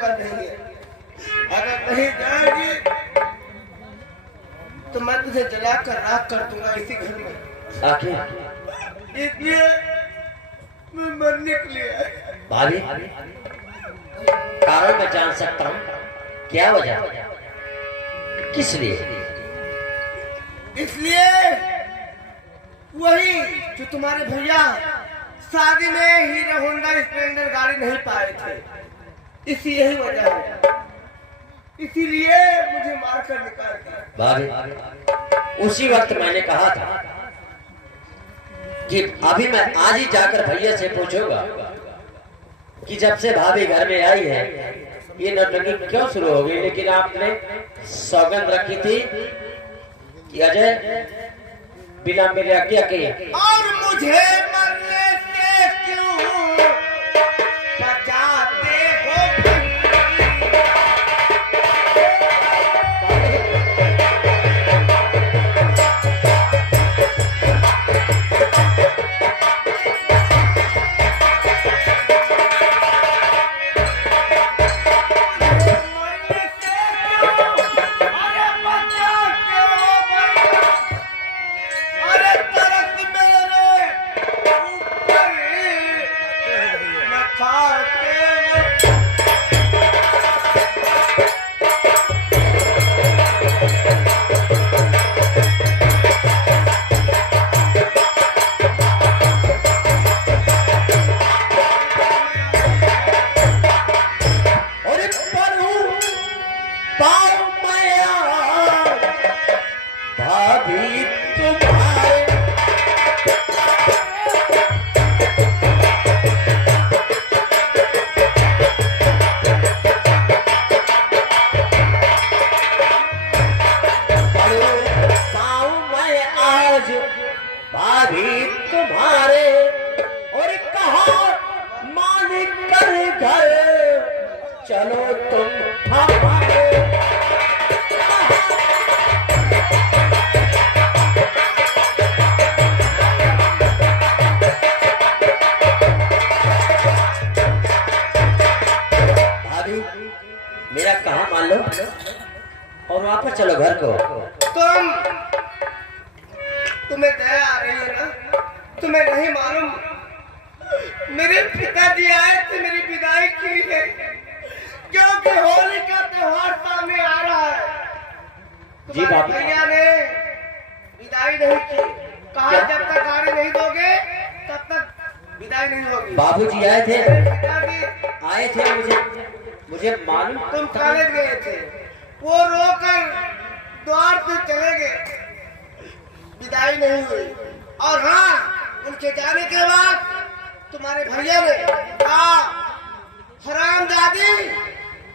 जगह नहीं है। अगर नहीं जाएगी तो मैं तुझे जलाकर राख कर दूंगा इसी घर में। आखिर इसलिए मैं मरने के लिए आया। भाभी कारण मैं जान सकता हूँ? क्या वजह, किस लिए? इसलिए वही जो तुम्हारे भैया शादी में हीरो होंडा स्प्लेंडर गाड़ी नहीं पाए थे, इसी यही वजह है। इसीलिए मुझे मारकर निकाल दिया। भाभी उसी वक्त मैंने कहा था कि अभी मैं आज ही जाकर भैया से पूछूंगा कि जब से भाभी घर में आई है ये नौटंकी क्यों शुरू हो गई। लेकिन आपने सौगंध रखी थी कि अजय बिना मेरे आज्ञा के और मुझे मरने से क्यों बचाते हो? भाभी तुम्हारे और कहा मालिक कर घर चलो तुम हमारे। भाभी मेरा कहा मान लो और वापस चलो घर को। तुम्हें दया आ रही है ना? तुम्हें नहीं मालूम मेरे पिताजी आए थे मेरी विदाई के लिए, क्योंकि होली का त्योहार सामने आ रहा है। जी बाबू भैया ने विदाई नहीं की, कहा जब तक गाड़ी नहीं दोगे तब तक विदाई नहीं होगी। बाबूजी आए थे? पिताजी आए थे, मुझे मालूम। तुम कॉलेज गए थे, वो रोकर द्वार से चले गए, विदाई नहीं हुई। और हाँ, उनके जाने के बाद तुम्हारे भैया ने कहा हरामजादी,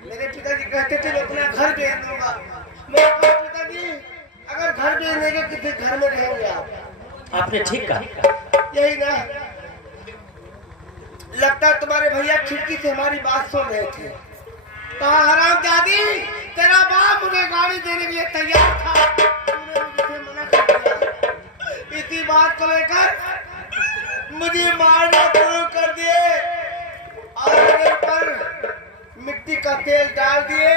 मेरे पिताजी कहते थे मैं अपना घर बेच दूंगा। मेरे पिताजी अगर घर बेच देंगे किसी घर में रहेंगे आप। आपने ठीक कहा। यही ना, लगता है तुम्हारे भैया खिड़की से हमारी बात सुन रहे थे। कहा हरामजादी तेरा बाप उन्हें गाड़ी देने के लिए तैयार था, तूने मुझे मना कर दिया। इसी बात को लेकर मुझे मारना शुरू कर दिए और मेरे पर मिट्टी का तेल डाल दिए,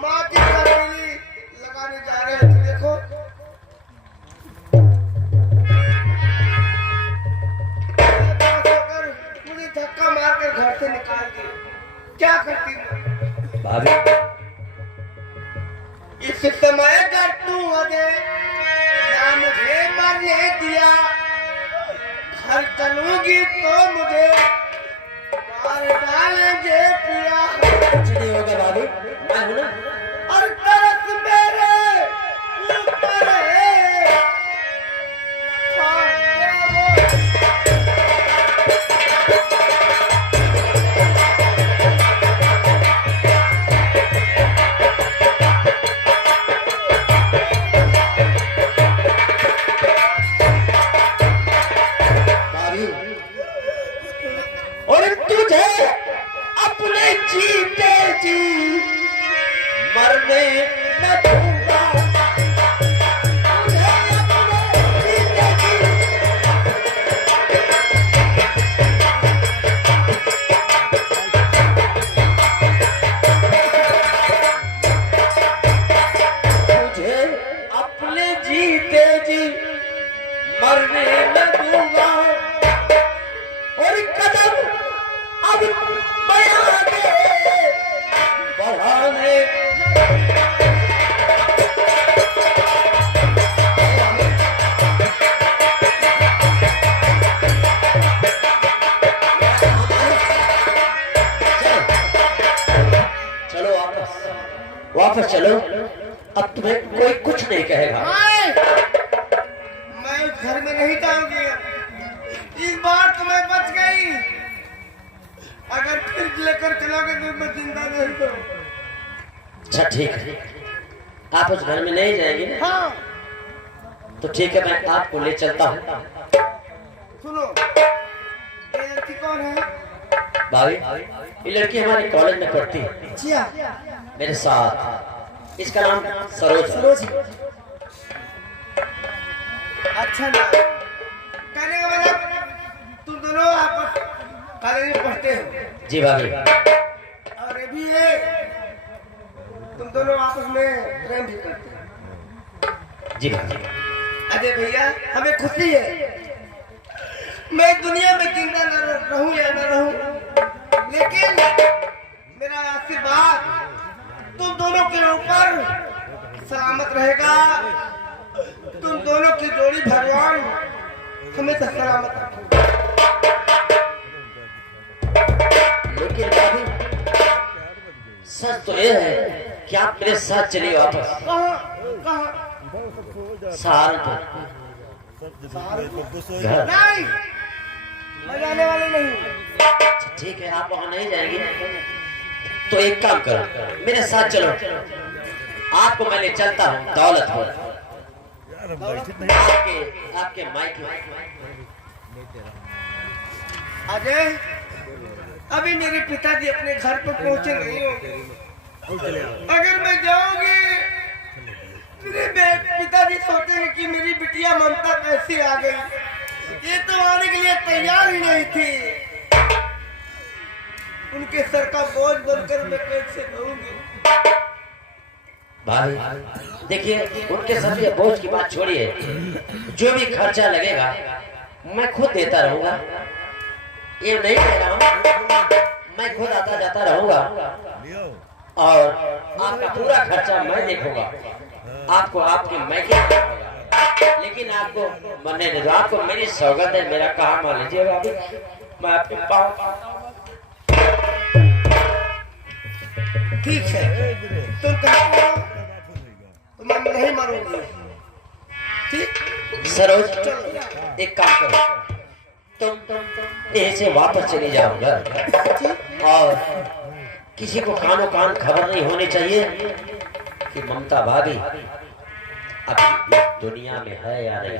माटी का तेल लगाने जा रहे थे। देखो मुझे धक्का मार कर घर से निकाल दिए। क्या करती भाभी इस समय कर तू अजय क्या मुझे मरने दिया, घर चलूंगी तो मुझे मार डालेंगे पिया। कुछ नहीं होगा भाभी, मैं हूं ना। और तरस मेरे ऊपर है, और तुझे अपने जीते जी मरने न दूंगा। वापस चलो, अब तुम्हें कोई कुछ नहीं कहेगा। मैं उस घर में नहीं जाऊंगी, इस बार तुम्हें बच गई। अगर फिर लेकर चलोगे तो मैं जिंदा नहीं करूँ। अच्छा ठीक है, आप उस घर में नहीं जाएंगे ना? हाँ। तो ठीक है, मैं आपको ले चलता हूँ। सुनो, ये लड़की कौन है? भाभी, ये लड़की हमारे कॉलेज में पढ़ती है। जी हाँ। मेरे साथ। इसका नाम सरोज है। सरोज। अच्छा ना, कहने का मतलब तुम दोनों आपस कॉलेज में पढ़ते हो? जी भाभी। और ये भी है, तुम दोनों आपस में प्रेम भी करते हो? जी भाभी। अरे भैया, हमें खुशी है। मैं दुनिया में जिंदा न रहूं या न रहूं, लेकिन मेरा आशीर्वाद तुम दोनों के ऊपर सलामत रहेगा। तुम दोनों की जोड़ी भगवान हमेशा सलामत रखे। लेकिन भाभी, सच तो ये है कि आप मेरे साथ चलिए वापस। कहाँ? सहारनपुर। नहीं, मैं जाने वाली नहीं। ठीक है, आप वहां नहीं जाएंगे तो एक काम करो, मेरे साथ चलो। आपको मैं ले चलता हूँ दौलतपुर, आपके मायके। अजय, अभी मेरे पिताजी अपने घर पर पहुंचे नहीं होंगे। अगर मैं जाऊंगी, मेरे पिताजी सोचेंगे कि मेरी बिटिया ममता कैसी आ गई। ये तो आने के लिए तैयार ही नहीं थी। उनके सर का बोझ बनकर मैं कैसे रहूंगी? भाई देखिए, उनके सर के बोझ की बात छोड़िए, जो भी खर्चा लगेगा मैं खुद देता रहूंगा। ये नहीं कह रहा हूँ, मैं खुद आता जाता रहूंगा और आपका पूरा खर्चा मैं देखूंगा। आपको आपके मैके होगा, लेकिन आपको मरने नहीं दो। आपको मेरी सौगंध है, मेरा कहा मान लीजिए भाभी, मैं आपके पाँव। ठीक है, तुम कहते हो तो मैं नहीं मरूंगी। ठीक सरोज, एक काम करो, तुम यहीं से वापस चले जाओ घर, और किसी को कानो कान खबर नहीं होनी चाहिए कि ममता भाभी अभी दुनिया में है या नहीं।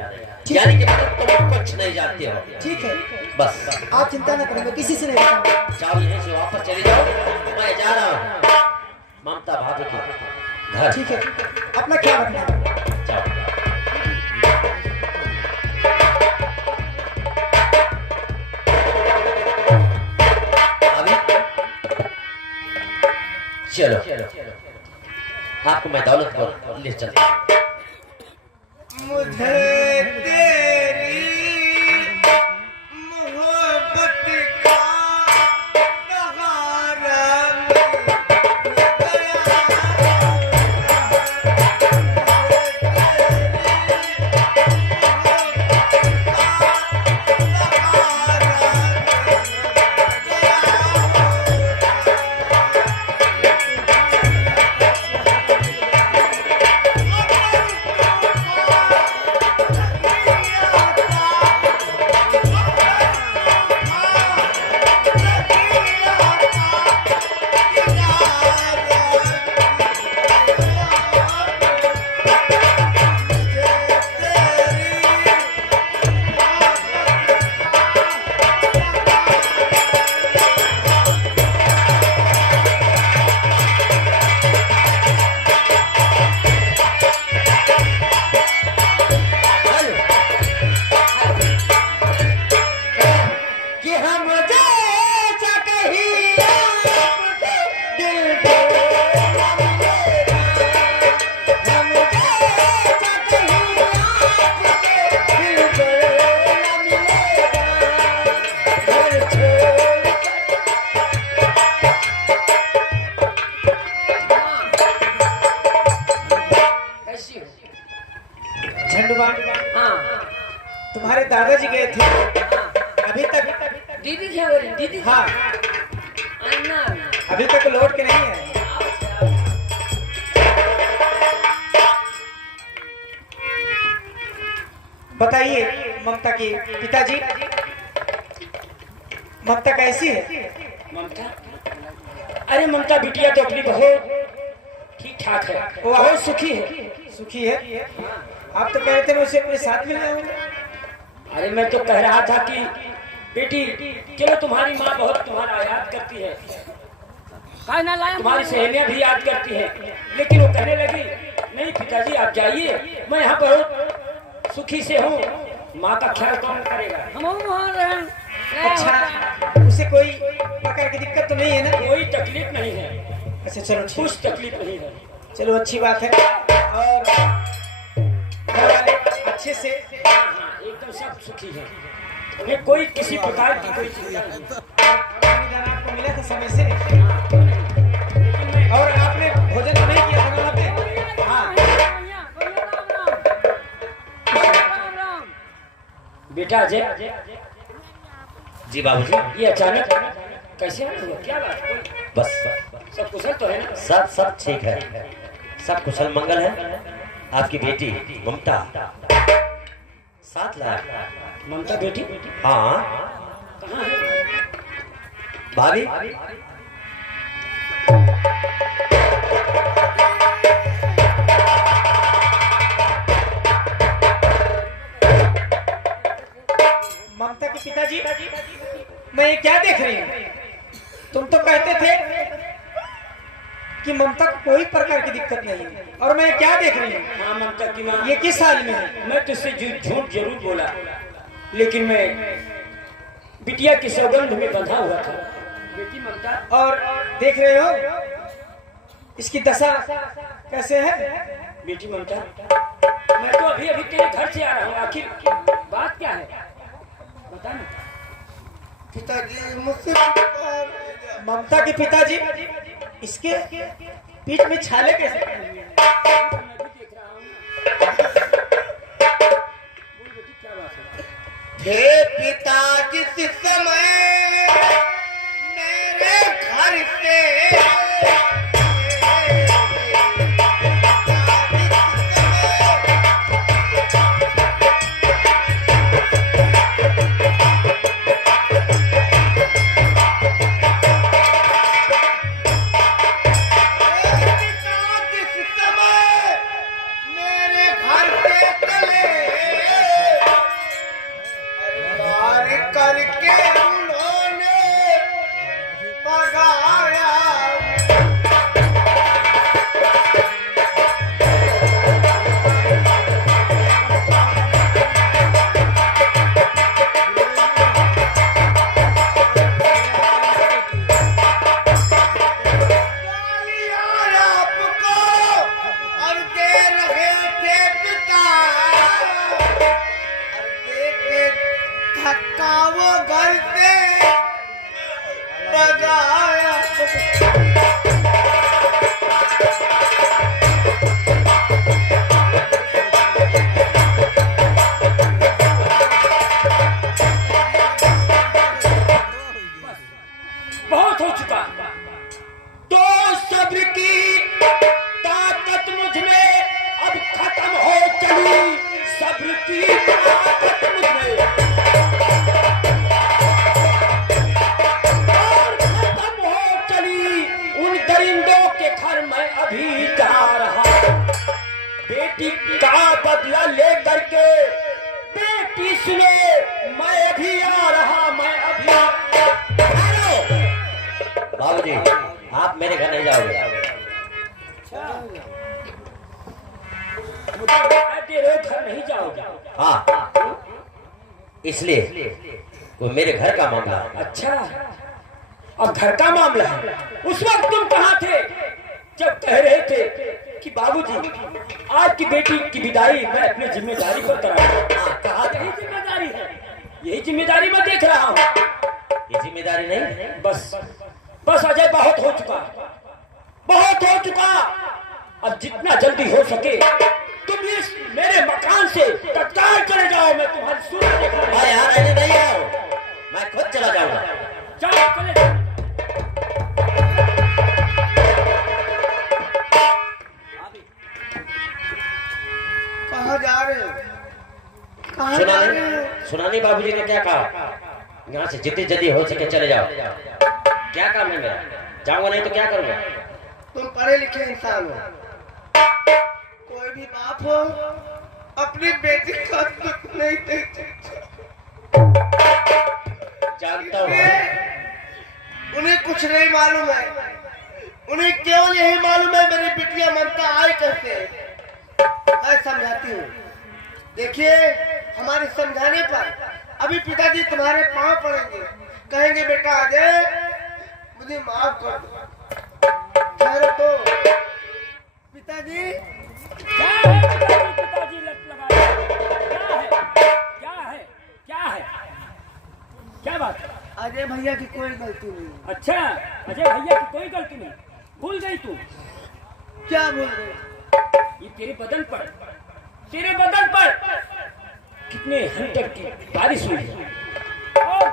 यानी कि मतलब तुम कुछ नहीं जानते हो। ठीक है, बस आप चिंता न करें, मैं किसी से नहीं बताऊंगा। जाओ, यहीं से वापस चले जाओ, मैं जा रहा हूँ ममता भाभी के घर। ठीक है, अपना ख्याल रखना। जाओ। चलो, आपको मैं दौलतपुर ले चलता हूँ। मुझे तेरी मोहब्बत का सहारा तुम्हारे दादाजी गए थे अभी तक। दीदी क्या हो रही? दीदी हाँ, अन्ना अभी तक लौट के नहीं है। बताइए ममता की पिताजी, ममता कैसी है? ममता, अरे ममता बिटिया तो अपनी बहुत ठीक ठाक है, वो बहुत सुखी है। सुखी है? आप तो कह रहे थे मैं उसे अपने साथ में ले आऊंगा। अरे मैं तो कह रहा था कि बेटी चलो, तुम्हारी माँ बहुत तुम्हारा याद करती है, तुम्हारी सहेलियां भी याद करती हैं, लेकिन वो कहने लगी नहीं पिताजी आप जाइए, मैं यहाँ बहुत सुखी से हूँ, माँ का ख्याल कौन करेगा। अच्छा, उसे कोई प्रकार की दिक्कत तो नहीं है ना? कोई तकलीफ नहीं है। अच्छा चलो ठीक, कुछ तकलीफ नहीं है। चलो अच्छी बात है। और घर वाले अच्छे से? हाँ, एकदम सब सुखी है, उन्हें कोई किसी प्रकार की कोई चिंता नहीं। पानी दाना आपको मिला था समय से? और आपने भोजन तो नहीं किया था वहाँ पे? हाँ बेटा अजय जी बाबूजी। ये अचानक कैसे हुआ, क्या बात है? बस सब कुशल तो है ना? सब ठीक है, सब कुशल मंगल है। आपकी बेटी ममता 7 लाख। ममता बेटी हाँ कहाँ है? भाभी ममता के पिताजी, मैं ये क्या देख रही हूँ? तुम तो कहते थे कि ममता को कोई प्रकार की दिक्कत नहीं है, और मैं क्या देख रही हूँ? हाँ ममता की माँ, ये किस हाल में है? मैं तुझसे झूठ जरूर बोला, लेकिन मैं बिटिया की सौगंध में बंधा हुआ था। बेटी ममता, और देख रहे हो इसकी दशा कैसे है? बेटी ममता, मैं तो अभी अभी तेरे घर से आ रहा हूँ, आखिर बात क्या है बता ना। पिताजी मुझसे ममता के पिताजी, इसके पीठ में छाले कैसे? मैं भी देख रहा हूँ ना। बोल बेटी क्या बात है? हे पिता जिस समय मेरे घर से करके उन्होंने भगाया। आपको और दे रहे थे पिता, धक्का वो घर से भगाया। बहुत हो चुका, तो सब्र की ताकत मुझ में अब खत्म हो चली, सब्र की ताकत मुझ में और खत्म हो चली। उन दरिंदों के घर मैं अभी जा रहा, बेटी का बदला लेकर के। बेटी सुनो, मैं अभी आ रहा, मैं अभी। बाबूजी आप मेरे घर नहीं जाओगे। तेरे घर नहीं जाओगे? हाँ, इसलिए वो मेरे घर का मामला है। अच्छा, अब घर का मामला है। उस वक्त तुम कहाँ थे जब कह रहे थे कि बाबूजी आपकी बेटी की विदाई मैं अपनी जिम्मेदारी पर कराऊंगा? कहा यही जिम्मेदारी है, यही जिम्मेदारी मैं देख रहा हूँ। ये जिम्मेदारी नहीं, बस अजय, बहुत हो चुका, बहुत हो चुका। अब जितना जल्दी हो सके तुम इस मेरे मकान से तत्काल चले जाओ। मैं तुम्हारी सूरत देखा मैं यहाँ रहने नहीं आया हूँ, मैं खुद चला जाऊंगा। चलो चले जाओ। कहाँ जा रहे हो? कहाँ बाबूजी ने क्या कहा, यहाँ से जितनी जल्दी हो सके चले जाओ। क्या काम है मेरा, जाऊंगा नहीं तो क्या करूंगा। तुम पढ़े लिखे इंसान हो, कोई भी बाप हो अपनी बेटी का दुख नहीं देते। जानता हूँ उन्हें कुछ नहीं मालूम है, उन्हें केवल यही मालूम है मेरी बिटिया ममता आए कैसे। मैं समझाती हूँ। देखिए हमारे समझाने पर अभी पिताजी तुम्हारे पांव पड़ेंगे, कहेंगे बेटा आ जाए मुझे माफ कर दो। ठहरो तो पिताजी। क्या है पिताजी लट लगाए? क्या है क्या है क्या बात है? अजय भैया की कोई गलती नहीं। अच्छा, अजय भैया की कोई गलती नहीं, भूल गई तू? क्या बोल रहे? ये तेरे बदन पर कितने हंटर की बारिश हुई है और